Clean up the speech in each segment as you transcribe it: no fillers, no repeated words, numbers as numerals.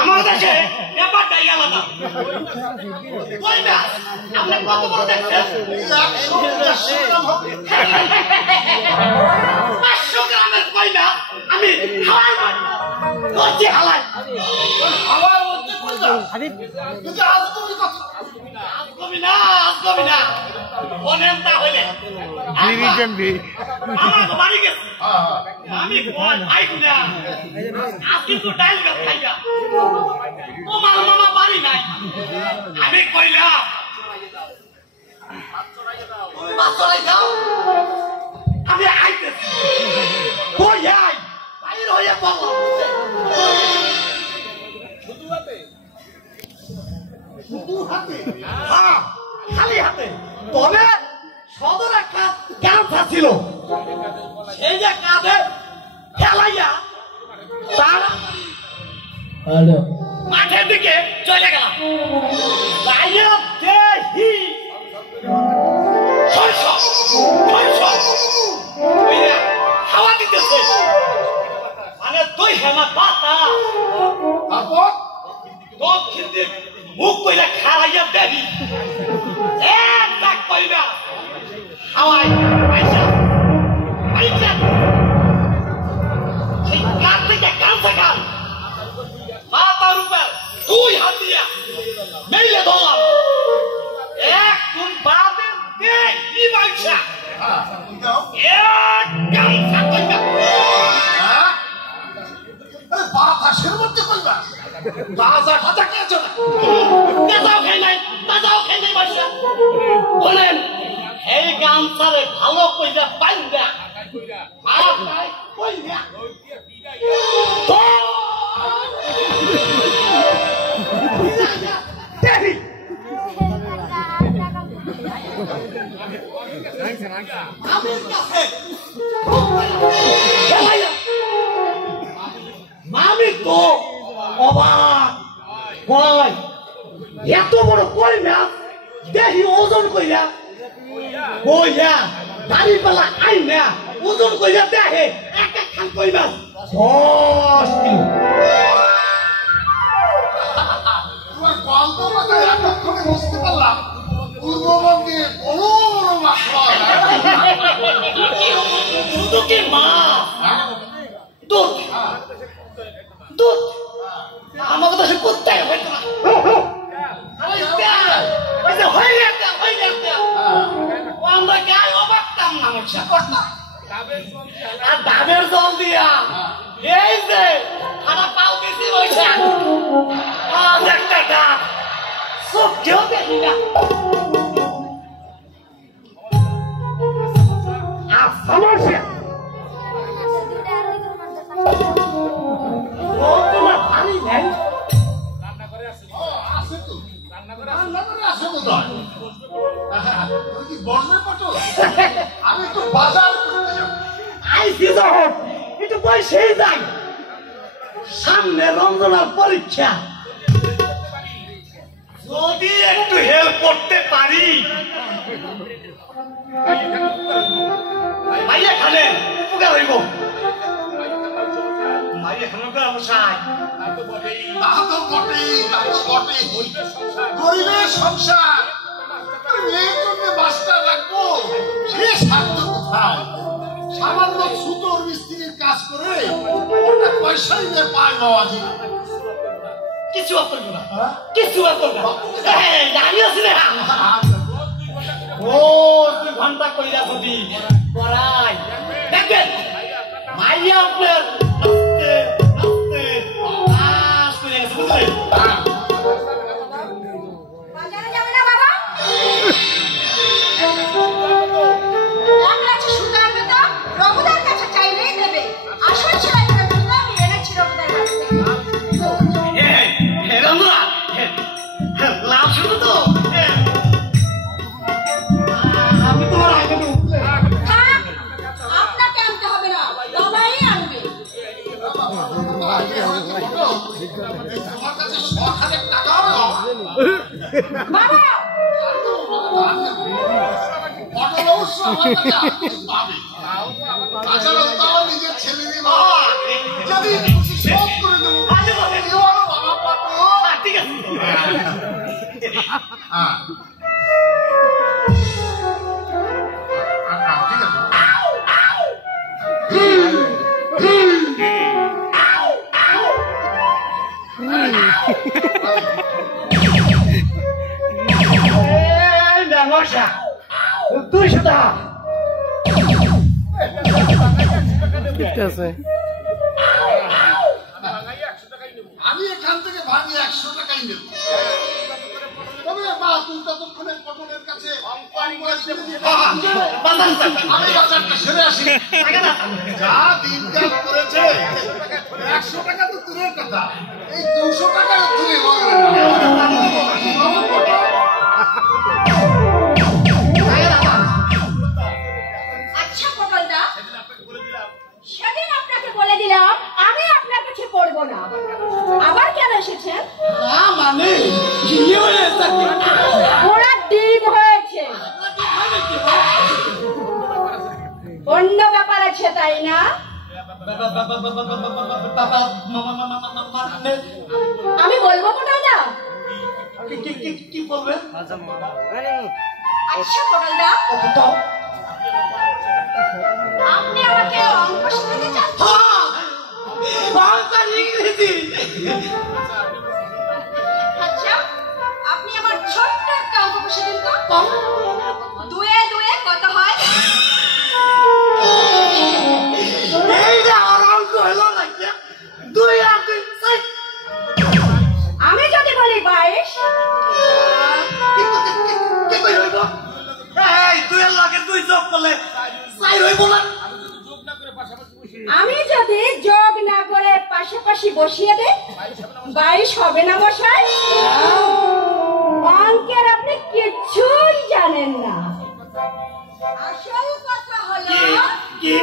আমার দেশে ব্যাপারটাই আলাদা। কই মাছ আপনি কত বড় দেখছেন? 500 গ্রামের কই মাছ আমি হাওয়ায় মারি, গতি হাওয়ায়। হাওয়ার মধ্যে কই মাছ? কিন্তু আজ তুমি কথা আসবি না অনেকটা হইলে আমার বাড়ি গেছে আমি ভাই না আজ কিন্তু ডাইল গাছ খাইয়া তোমার মামা বাড়ি নাই আমি কইলাম তুমি মাছ চড়াই যাও আমি আইতেছি কই যাই বাইর হইয়া বললাম শুধু হাতে হ্যাঁ খালি হাতে তবে সদর একটা গামছা ছিল সেই যে কাঁধে ফেলাইয়া তারা মাঠের দিকে চলে গেলাম হাওয়া দিতেছে মানে তুই হেমা পাতা দক্ষিণ দিক মুখ কইলা খারাইয়া দেবি একটা কইবা হাওয়ায় পয়সা পয়সা সেই কাঠ থেকে কাঁচা কাল মাথার উপর 2 হাত দিয়া মেলে ধরলাম এক কোন বাপের দেখ কি পয়সা এক কাঁচা কইবা বাতাসের মধ্যে কইবা বাজা কথা কেছ না বাজাও খাই নাই পয়সা বলেন এই গামছারে ভালো কইরা পাইন্দা আর নাই কইরা তো দেবি আমার কাছে মামি তো অবাক কই এত বড় কই না দেখি ওজন কইরা কইয়া দাড়ি পালা আই না ওজন কইরা দেখে এক এক খান কইবা 10 কিলো তোমার গল্প কথা এতক্ষণে বুঝতে পারলাম পূর্ববঙ্গে বড় বড় মাছ পাওয়া যায় শুধু কি মাছ দুধ দুধ আমাকে তো সে কুত্তায় হইতো না আমরা গায়ে অবাকতাম না আর ডাবের জল দিয়া এই যে খানা পাও বেশি রয়েছে আজ একটা গাছ সব কেউ দেখি না সমস্যা তোমার ভারী নেই আমি তো বাজার করতে যাব আইসি যখন একটু বয়সেই যাই সামনে রঞ্জনার পরীক্ষা যদি একটু হেল্প করতে পারি ভাইয়া খালেন উপকার হইব ভাইয়া খান মশাই তা তো বটেই গরিবের সংসার মেয়ের জন্য বাচ্চা রাখবো সে স্বার্থ কোথায় সামান্য সুতোর মিস্ত্রির কাজ করে ওটা পয়সাই পায় বাবাজি কিছু আপন না কিছু আপন না গাড়ি আছে না ও 2 ঘন্টা কইরা যদি পড়াই দেখবেন মাইয়া আপনার বাজারে যাবে না বাবা রাখলাছে সুতা আনবে তো রঘুদার কাছে চাইলেই দেবে আসল সেলাইটা জুতো আমি এনেছি রঘুদার কাছ থেকে রঘুদা লাভ শুধু তো আমি তোমার আগে আপনাকে আনতে হবে না বাবাই আনবে আমার কাছে 1,000 টাকাও বাবা অটল অবশ্য আমার কাছে পাবে তাছাড়া তাও নিজের ছেলে নিয়ে ঠিক আছে মশা 200 টাকা আমি এখান থেকে ভাবি 100 টাকাই নেব তবে মা তুই ততক্ষণে পটলের কাছে আমি বাজারটা সেরে আসি যা দিনকাল করেছে 100 টাকা তো দূরের কথা এই 200 টাকা তুলে আচ্ছা পটলদা সেদিন আপনাকে বলে দিলাম আমি আপনার কাছে পড়বো না আবার কেন এসেছেন না মানে কি হয়েছে ওরা ডিম হয়েছে অন্য ব্যাপার আছে তাই না আমি বলবো পটলদা কি বলবে আচ্ছা পটলদা আপনি আমাকে অঙ্ক শেখাতে চাচ্ছেন ইংরেজি আচ্ছা আপনি আমার ছোট্ট একটা অঙ্ক বসে দিন তো দুয়ে দুয়ে কত হয় এইটা আর অঙ্ক হলো নাকি 2 আর 2 6 আমি যদি বলি 22 কি কই হইব এই 2 এর লগে 2 যোগ করলে 4 হইব না আমি যদি যোগ না করে পাশাপাশি বসিয়ে দেই 22 হবে না মশাই অঙ্কের আপনি কিছুই জানেন না আসল কথা হলো কি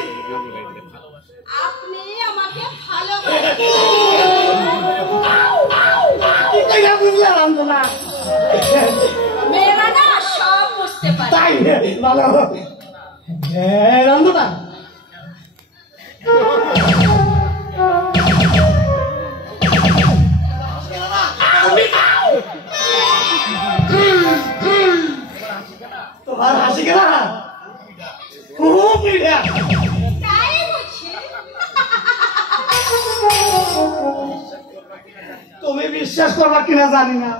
আপনি আমাকে ভালোবাসেন কি কইরা বুঝলাম না মেয়েরা না সব বুঝতে পারে তাই ভালো রন্ধনা তোমার হাসি কেনা খুব মিডিয়া তাই বুঝি তুমি বিশ্বাস করবা কিনা জানি না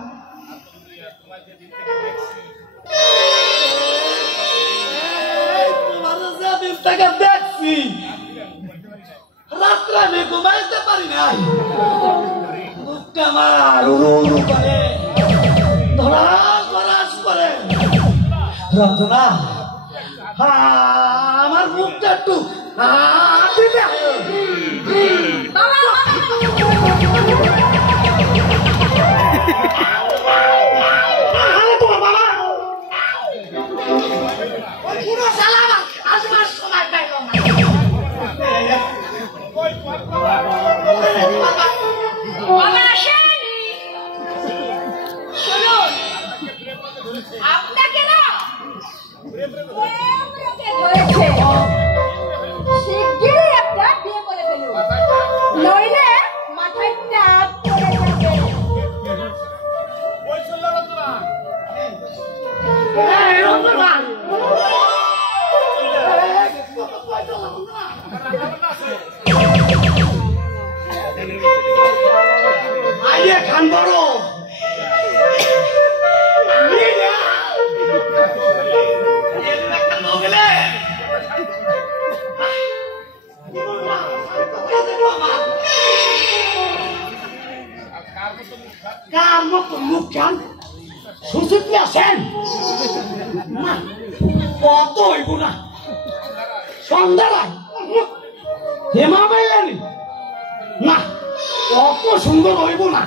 তোমার যেদিন থেকে দেখছি রাত্রে আমি ঘুমাইতে পারি নাই মুখটা আমার উড়ু উড়ু করে ধরাস ধরাস করে রঞ্জনা আমার মুখটা একটু দিতে তোমার বাবা ওই পুরো সালাম আসবার সময় পাইল না বাবা আসেনি শুনুন আপনাকে না ধরেছে শিগগিরই একটা বিয়ে করে ফেলুন নইলে মাথায় টাপ পড়ে যাবে আইয়ে খান বড় কার মতো মুখ খান সুচিত্রা সেন না কত হইব না সন্ধ্যারায় হেমা পাইলেনি না কত সুন্দর হইব না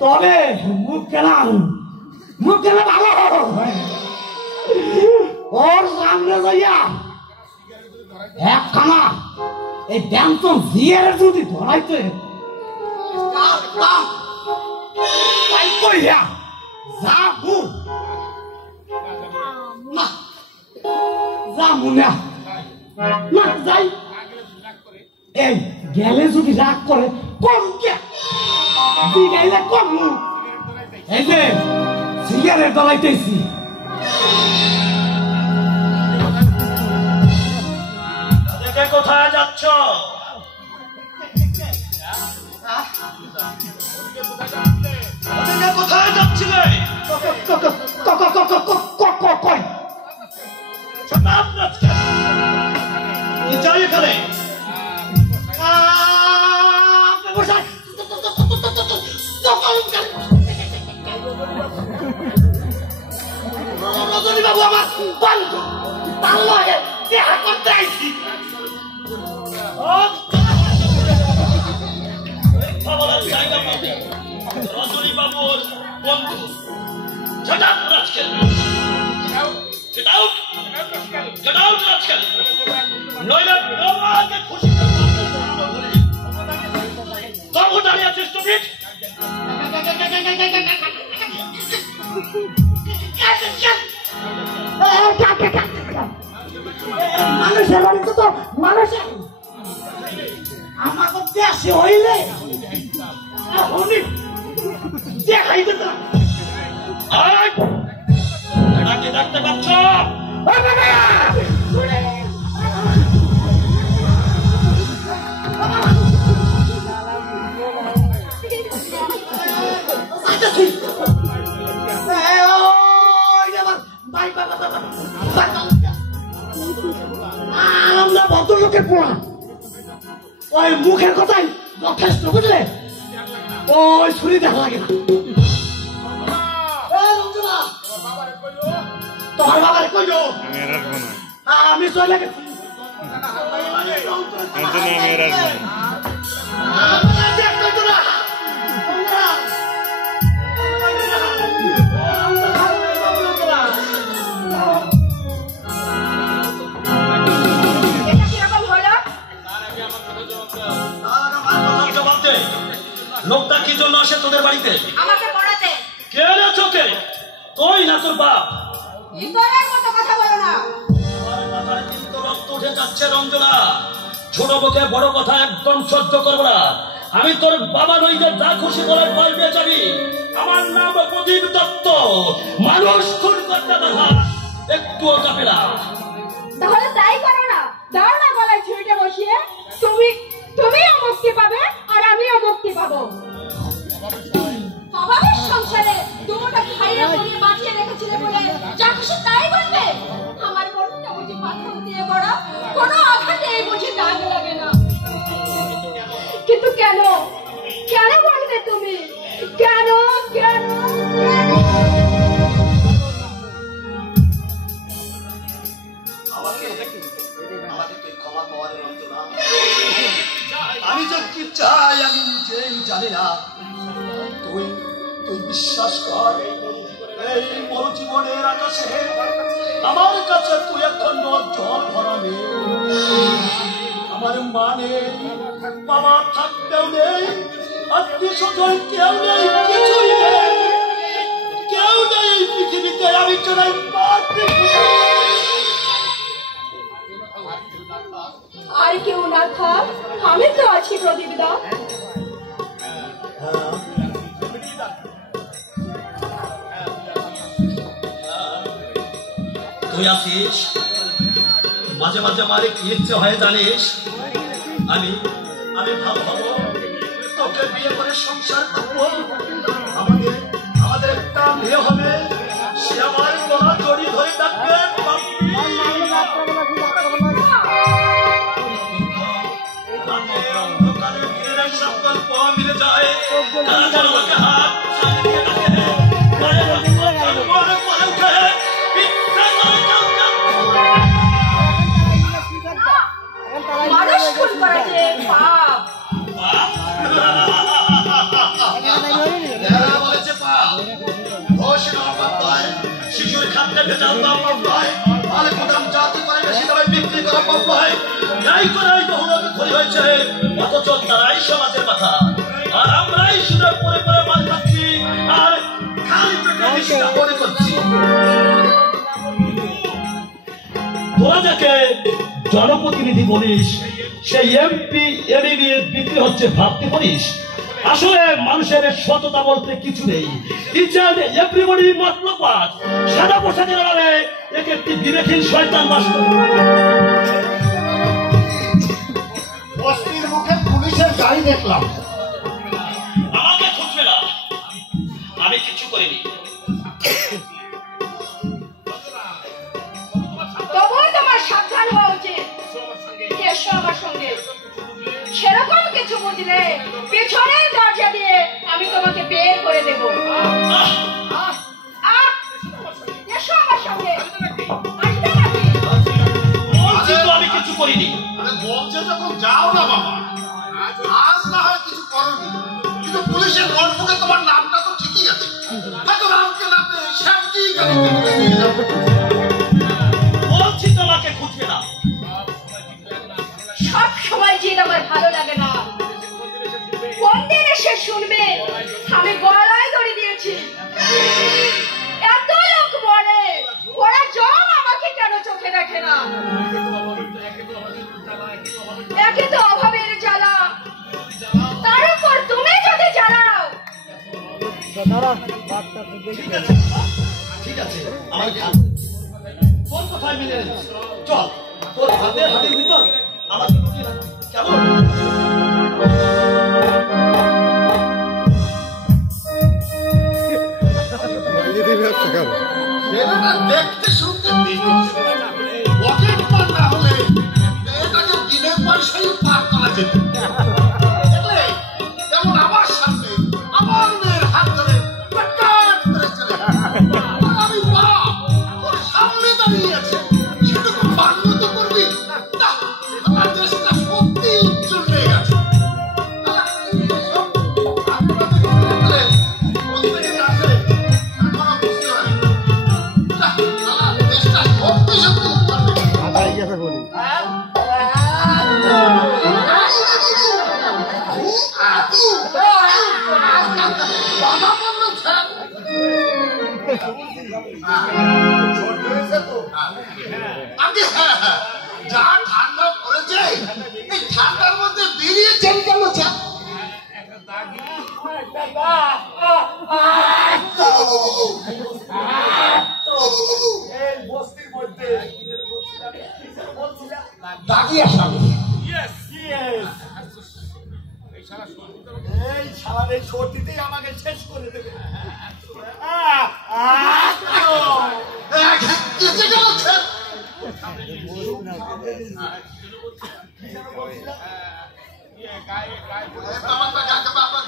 তবে মুখ কেনা ভালো ওর সামনে যাইয়া একখানা এই ব্যাংতন জিয়ার যদি ধরাইতে কইয়া যাবো না যাবো না না যাই এই গেলে যদি রাগ করে কম কে গাইলে কম এই যে সিগারেট জ্বালাইতেছি। কোথায় যাচ্ছ? কোথায় যাচ্ছিলে? যাই এখানে রজনী বাবু আমার বন্ধু, তার লগে দেখা করতে আইছি। রজনী বাবুর বন্ধু নইলে খুশি তবু দাঁড়িয়ে আছিস তুমি। মানুষের বাড়িতে তো মানুষের আমার দেশে হইলে দেখাই দিত। দেখতে পাচ্ছ আমরা ভদ্রলোকের পোড়া ওই মুখের কথাই যথেষ্ট, বুঝলে? ওই ছুরি দেখা লাগে না। তোমার বাবার কইল আমি চলে গেছি। লোকটা কি জন্য আসে তোদের বাড়িতে? আমাকে পড়াতে। কে রে চোখে? তুই না তোর বাপ? ইতরের মতো কথা বলো না। মাথায় কিন্তু রক্ত উঠে যাচ্ছে রঞ্জনা। ছোট বকে বড় কথা একদম সহ্য করবো না। আমি তোর বাবা নই যে যা খুশি বলে ভয় পেয়ে যাবি। আমার নাম প্রদীপ দত্ত। মানুষ খুন করতে বাধা একটুও যাবে না। তাহলে তাই করো না, দাও না গলায় ছুরিটা বসিয়ে। তুমিও মুক্তি পাবে আর আমিও মুক্তি পাবো। বাবার সংসারে দুটো ভাইয়ের পরিয়ে বাঁচিয়ে রেখেছিলে বলে যা খুশি তাই বলবে। আমার বোনটা বুঝি পাথর দিয়ে গড়া, কোনো আঘাতে বুঝি দাগ লাগে না। কিন্তু কেন কেন বলবে তুমি? কেন কেন আমি যে কি চাই আমি নিজেই জানি না। তুই তুই বিশ্বাস কর, এই বড় জীবনের আকাশে আমার কাছে তুই এখন জল ভরা নেই। আমার মা নেই, বাবা থাকতেও নেই, আত্মীয় স্বজন কেউ নেই, কিছুই নেই, কেউ নেই এই পৃথিবীতে। আমি চড়াই আর কেউ না থাক, আমি তো আছি প্রদীপদা। তুই আসিস মাঝে মাঝে আমার কি ইচ্ছে হয় জানিস? আমি ভালো হবো, তোকে বিয়ে করে সংসার করবো। আমাদের একটা মেয়ে হবে, সে আমার গলা জড়ি ধরে থাকবে। সংকল্প মিলে যায়, হাত মানুষ খুন করা যে পাপ। শিশুর খাদ্যে ভেজাল পাপ নয়, আর কোদাম জাতি করে বেশি দামে বিক্রি করা পাপ নয়। যাই করাই বহুভাবে ক্ষতি হয়েছে, অথচ তারাই সমাজের মাথা, আর আমরাই শুধু পরে পরে মাল খাচ্ছি আর খালি পেটে নিষ্ঠা মনে করছি। তোরা যাকে জনপ্রতিনিধি বলিস, সেই এমপি এমএলএ বিক্রি হচ্ছে ভাবতে পারিস? আসলে মানুষের সততা বলতে কিছু নেই। এভরিবডি মতলবাজ, সাদা পোশাকের আড়ালে এক একটি বিবেকহীন শয়তান বাস করে। বস্তির মুখে পুলিশের গাড়ি দেখলাম। আমাকে খুঁজবে না, আমি কিছু করিনি। তবুও তোমার সাবধান হওয়া উচিত। এসো আমার সঙ্গে। সেরকম কিছু বুঝলে পেছনের দরজা দিয়ে আমি তোমাকে বের করে দেবো। এসো আমার সঙ্গে। আসবে নাকি? বলছি তো আমি কিছু করিনি। আরে বলছে যখন যাও না বাবা, আজ না হয় কিছু করনি, কিন্তু পুলিশের নোটবুকে তোমার নামটা তো ঠিকই আছে। হয়তো রামকে রাতে শ্যামকেই কেন নিয়ে যাবে। বলছি তো আমাকে খুঁজবে না। সব সময় জিদ আমার ভালো লাগে না। কোন দিন এসে শুনবে আমি গলায় দড়ি দিয়েছি? এত লোক মরে, ওরা জম আমাকে কেন চোখে দেখে না? একে তো অভাবের জ্বালা, তার উপর তুমি যদি জ্বালাও। ঠিক আছে, আমার খেয়াল তোর কোথায় মিলে চল, তোর হাতের হাতের ভিতর আমার কেমন দেখতে শুনতে পকেট মার না হলে এটাকে দিনের পয়সাই পার করা যেত। যেমন আমার সামনে আমার মেয়ের হাত ধরে চলে আমি বাপ ওর সামনে দাঁড়িয়ে আছে, সেটুকু মান্য তো করবি। আমার দেশটা সত্যি উজ্জ্বল হয়ে গেছে। যা ঠান্ডা পড়েছে, এই ঠান্ডার মধ্যে বেরিয়েছেন কেন? বস্তির মধ্যে দাঁড়িয়ে আসলাম। এই শালার এই সর্দিতেই আমাকে শেষ করে দেবে।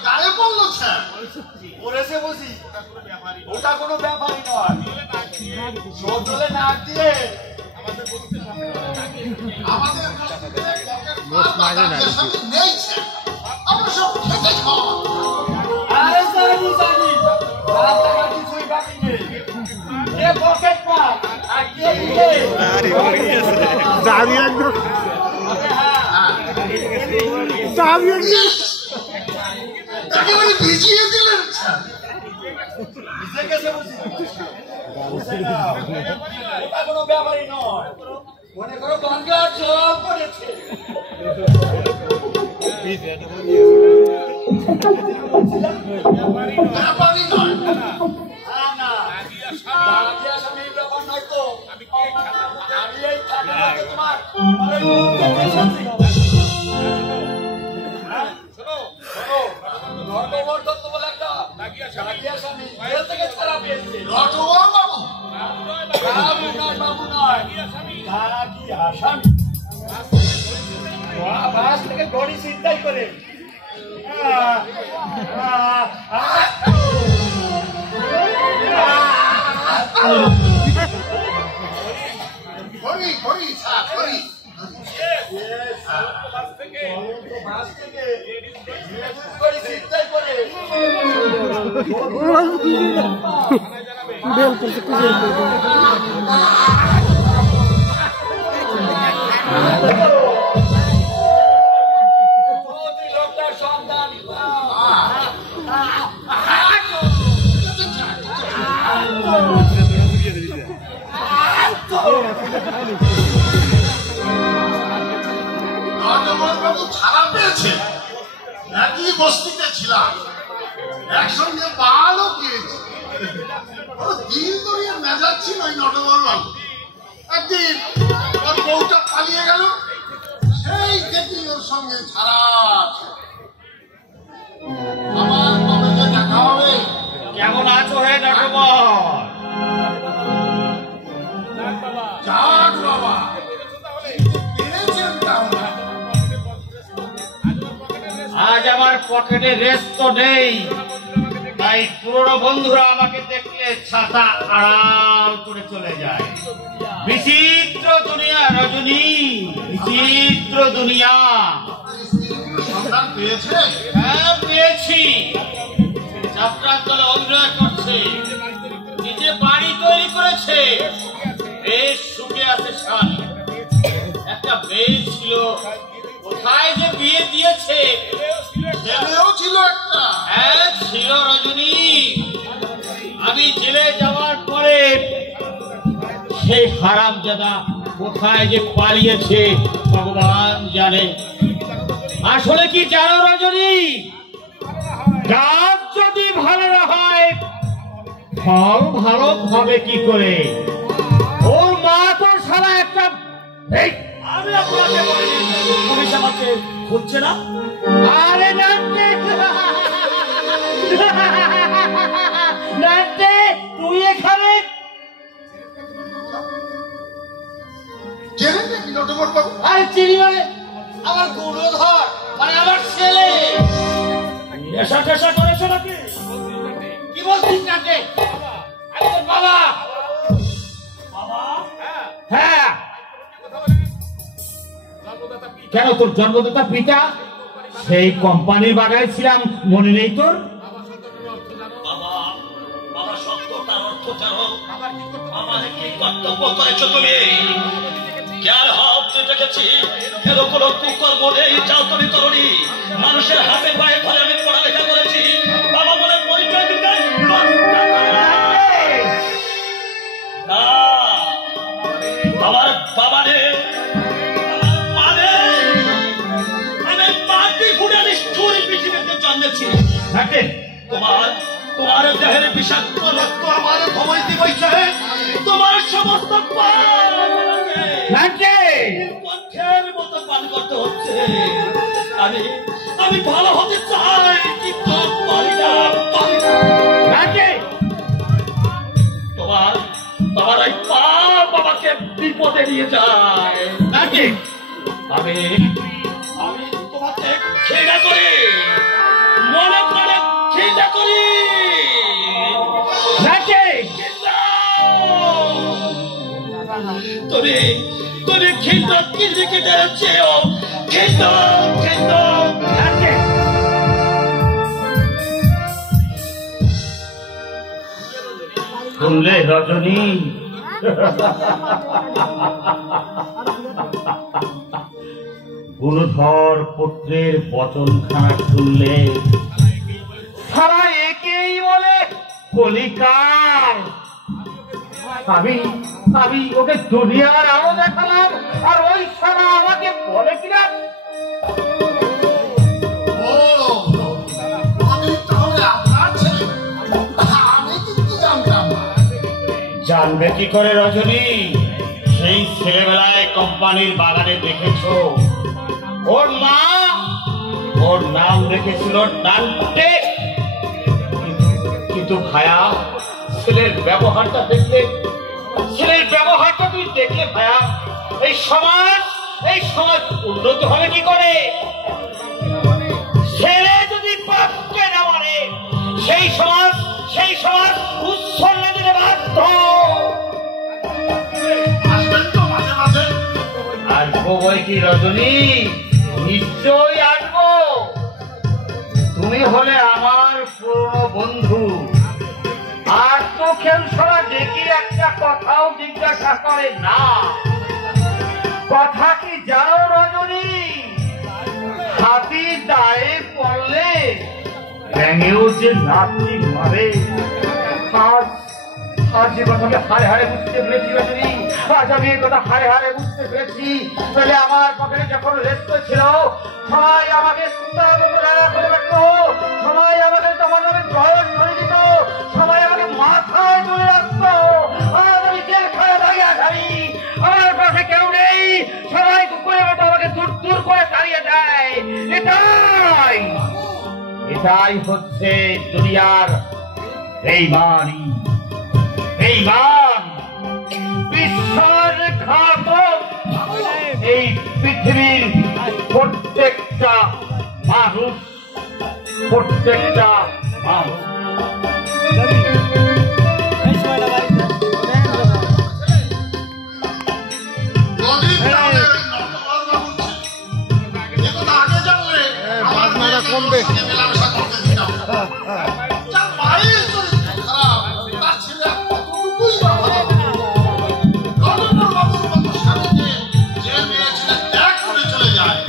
গায়ে পড়লো পড়েছে বুঝি, ওটা কোনো ব্যাপারই নয়। সজলে নাক দিয়ে আমাদের নেই, অবশ্য খেতে খাওয়া। আরে জানি জানি, রাস্তাঘাট কিছুই বাকি নেই। এ পকেট পার আর কে দিলে দাঁড়িয়ে একদম একেবারে ভিজিয়ে দিলেন। ভিজে গেছে বুঝি, ওটা কোনো ব্যাপারই নয়। মনে করো গঙ্গার জল পড়েছে। ব্যাপারই নয় না, দাঁড়িয়ে আসামির ব্যাপার নয় তো। আমি এই তোমার থেকে গড়ি চিন্তাই করে ছাড়া পেয়েছে নাকি বস্তিতে ছিলাম, একসঙ্গে বালও খেয়েছি। দিন দরিয়ে মেজাজ ছিল ওই নটবর বাবু। একদিন ওর বউটা পালিয়ে গেল, সেই দেখি ওর সঙ্গে ছাড়া। আমার কবে যে দেখা হবে। কেমন আছো হে নটবর? যাক বাবা, আজ আমার পকেটে রেস্ট তো নেই, তাই পুরনো বন্ধুরা আমাকে দেখলে ছাতা আড়াল করে চলে যায়। বিচিত্র দুনিয়া রজনী, বিচিত্র দুনিয়া। সন্ধান পেয়েছে? হ্যাঁ পেয়েছি। যাত্রার দলে অভিনয় করছে, নিজে বাড়ি তৈরি করেছে, বেশ সুখে আছে স্বামী। একটা মেয়ে ছিল, কোথায় যে বিয়ে দিয়েছে। ছেলেও ছিল একটা? হ্যাঁ ছিল রজনী। আমি জেলে যাওয়ার পরে সেই হারামজাদা কোথায় যে পালিয়েছে ভগবান জানে। আসলে কি জানো রজনী, গাছ যদি ভালো না হয় ফল ভালো হবে কি করে? ওর মা তো সারা একটা। আমি আপনাকে বলি, পুলিশ আমাকে খুঁজছে না। আরে নান্টে, নান্টে তুই এখানে? চেনেন নাকি নটবর বাবু? আরে চিনি মানে আমার গুণধর, মানে আমার ছেলে। নেশা টেশা করেছো নাকি? কি বলছিস নান্টে? আমি তোর বাবা। বাবা? হ্যাঁ। কেন, তোর জন্মদাতা পিতা সেই কোম্পানির বাগানে ছিলাম, মনে নেই তোর? বাবা, বাবা সত্যটার অর্থ জানো? আমার কি কর্তব্য করেছো তুমি? জ্ঞান হাতে দেখেছি, এরকম কোনো কুকর্ম নেই যাও তুমি করনি। মানুষের হাতে পায়ে ধরে আমি পড়ালেখা করেছি, বাবা বলে পরিচয় দিতে লজ্জা করে না। না, আমার বাবা নেই, আমার মা নেই। আমি মাটি ফুটে নিষ্ঠুর পৃথিবীতে জন্মেছি। তোমার দেহের বিষাক্ত রক্ত আমার ধমনীতে বইছে, তোমার সমস্ত পক্ষের মতো পান করতে হচ্ছে। আমি ভালো হতে চাই, কিন্তু পারি না। তোমার এই পা বাবাকে বিপদে নিয়ে যায়। আমি তোমাকে ঘৃণা করি, মনে মনে ঘৃণা করি। তুমি ঘৃণা ক্রিকেটের চেয়েও ঘৃণা। শুনলে রজনী, গুণধর পুত্রের বচনখানা শুনলে সারা একেই বলে কলিকাল। আমি ওকে দুনিয়ার আলো দেখালাম, আর ওই সারা আমাকে বলে কিনা। জানবে কি করে রজনী? সেই ছেলেবেলায় কোম্পানির বাগানে দেখেছো, ওর মা ওর নাম রেখেছিল নান্টে। কিন্তু ভায়া, ছেলের ব্যবহারটা তুই দেখলে ভায়া, এই সমাজ উন্নত হবে কি করে? ছেলে যদি বাপকে না মানে সেই সমাজ উৎসর্গে দিতে বাধ্য। আসবো বই কি রজনী, নিশ্চয়ই আসবো। তুমি হলে আমার পুরনো বন্ধু, আর তো কেউ সারা দেখি একটা কথাও জিজ্ঞাসা করে না। কথা কি জানো রজনী? হাতি দায়ে পড়লে ব্যাঙেও যে লাথি মারে। আজ যে কথা আমি হারে হারে বুঝতে পেরেছি রজনী, আজ আমি এই কথা হারে হারে বুঝতে পেরেছি। তাহলে আমার পকেটে যখন রেস্ট ছিল, সবাই আমাকে সুন্দর করে রাখলো। এটাই হচ্ছে দুনিয়ার বেঈমানি, বেঈমান, বিশ্বাসঘাতক। এই পৃথিবীর প্রত্যেকটা মানুষ, প্রত্যেকটা মানুষ কমবে মেলামেশা করতে দিতাম যার মায়ের চরিত্র খারাপ তার ছেলে কতটুকুই বা ভালো রতনের বাবুর মতো স্বামীকে যে মেয়ে ছেলে ত্যাগ করে চলে যায়।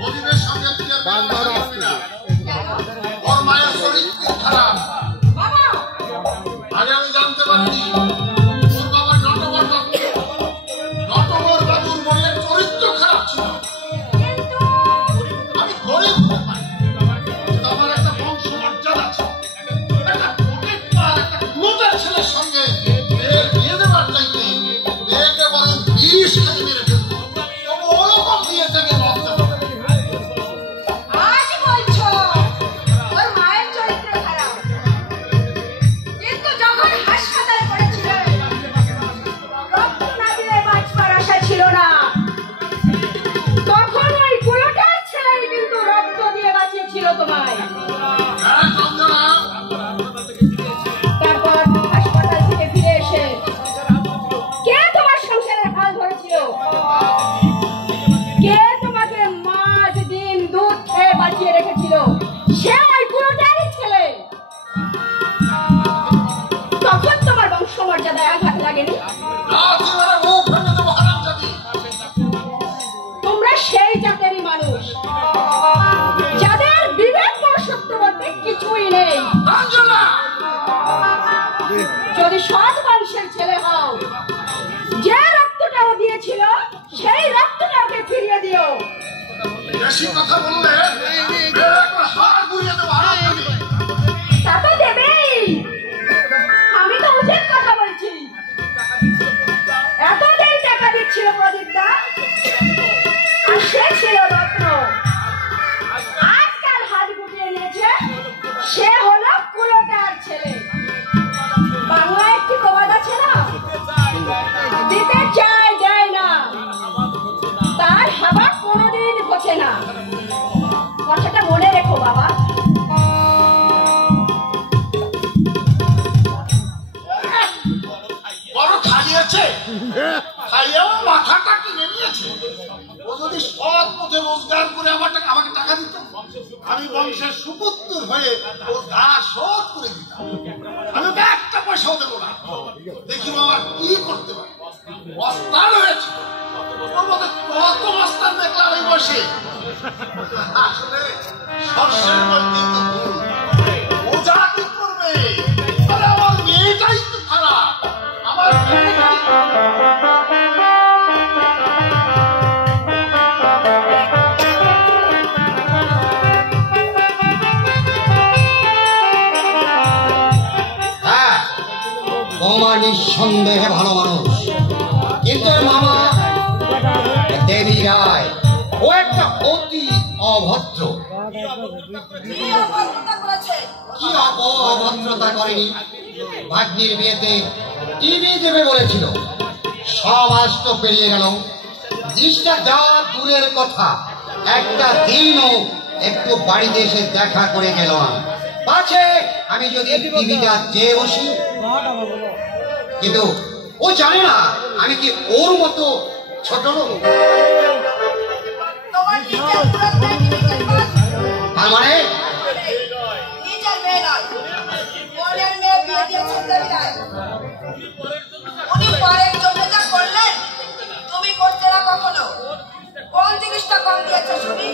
গরিবের সঙ্গে ওর মায়ের চরিত্র খারাপ। আগে আমি জানতে পারিনি তোমরা সেই জাতেরই মানুষ যাদের বিবেক মনুষ্যত্ব বলতে কিছুই নেই। যদি সৎ মানুষের ছেলে হও, যে রক্তটাও দিয়েছিল সেই রক্তটাকে ফিরিয়ে দিও। বেশি কথা বললে তা তো দেবেই, আমি তো উচিত কথা বলছি। এতদিন টাকা দিচ্ছিল প্রদীপদা, আর সে ছিল রত্ন। আজকাল হাত গুটিয়ে নিয়েছে, সে হলো কুলোটার ছেলে। বাংলায় একটি প্রবাদ আছে না, দিতে চায় দেয় না, তার হাবা কোনোদিন ঘটে না। কথাটা মনে রেখো বাবা। বড় খাইয়েছে, খাইয়েও মাথাটা কিনে নিয়েছে। ও যদি সৎ পথে রোজগার করে আমাকে টাকা দিত, আমি বংশের সুপুত্র হয়ে ওর গা শোধ করে দিতাম। আমি ওকে একটা পয়সাও দেবো না। দেখি বাবা কি করতে পারে। অস্তান হয়েছে, ওর মধ্যে কত অস্তান দেখলাম এই বসে। আসলে সর্ষের মধ্যে তো ভুল। ও যা কি করবে, তাহলে আমার মেয়েটাই তো খারাপ। আমার নিঃসন্দেহে ভালো মানুষ, কিন্তু মামা দেবী রায় ও একটা অতি অভদ্র। কি অভদ্রতা করেনি? ভাগ্নির বিয়েতে টিভি দেবে বলেছিল, সব আজ তো পেরিয়ে গেল। জিনিসটা যাওয়া দূরের কথা, একটা দিনও একটু বাড়িতে এসে দেখা করে গেল না। পাছে আমি যদি টিভিটা চেয়ে বসি, কিন্তু ও জানে না আমি কি ওর মতো ছোট লোক। তার মানে তুমি করতে না কখনো। কোন জিনিসটা কম দিয়েছে শুনি?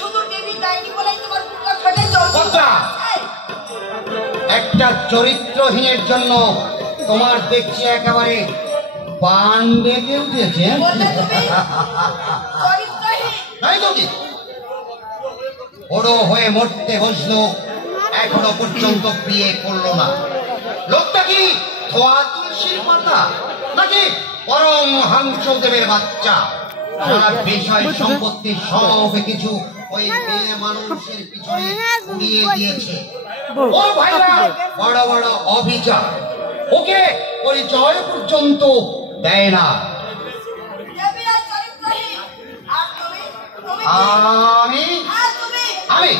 শুধু টিভি দেয়নি বলেই তোমার বুকটা ফেটে চলছে। একটা চরিত্রহীনের জন্য তোমার দেখছি একেবারে পান বেঁকে উঠেছে। বড় হয়ে মরতে বসলো, এখনো পর্যন্ত বিয়ে করলো না। লোকটা কি ধোয়া তুলসীর পাতা নাকি পরমহংসদেবের বাচ্চা তার বিষয় সম্পত্তি সব কিছু ওই মেয়ে মানুষের পিছনে উড়িয়ে দিয়েছে। ও ভাইরা বড় বড় অভিযোগ, ওকে পরিচয় পর্যন্ত দেয় না। আমি আমি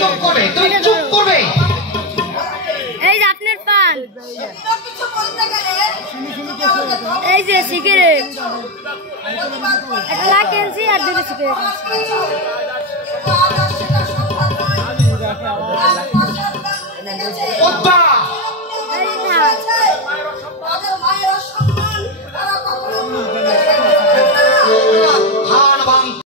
চুপ করবে, তুই চুপ করবে। এই যে আপনার পান, এই যে সিগারেট, একটা লাখ আর 2 সিগারেট।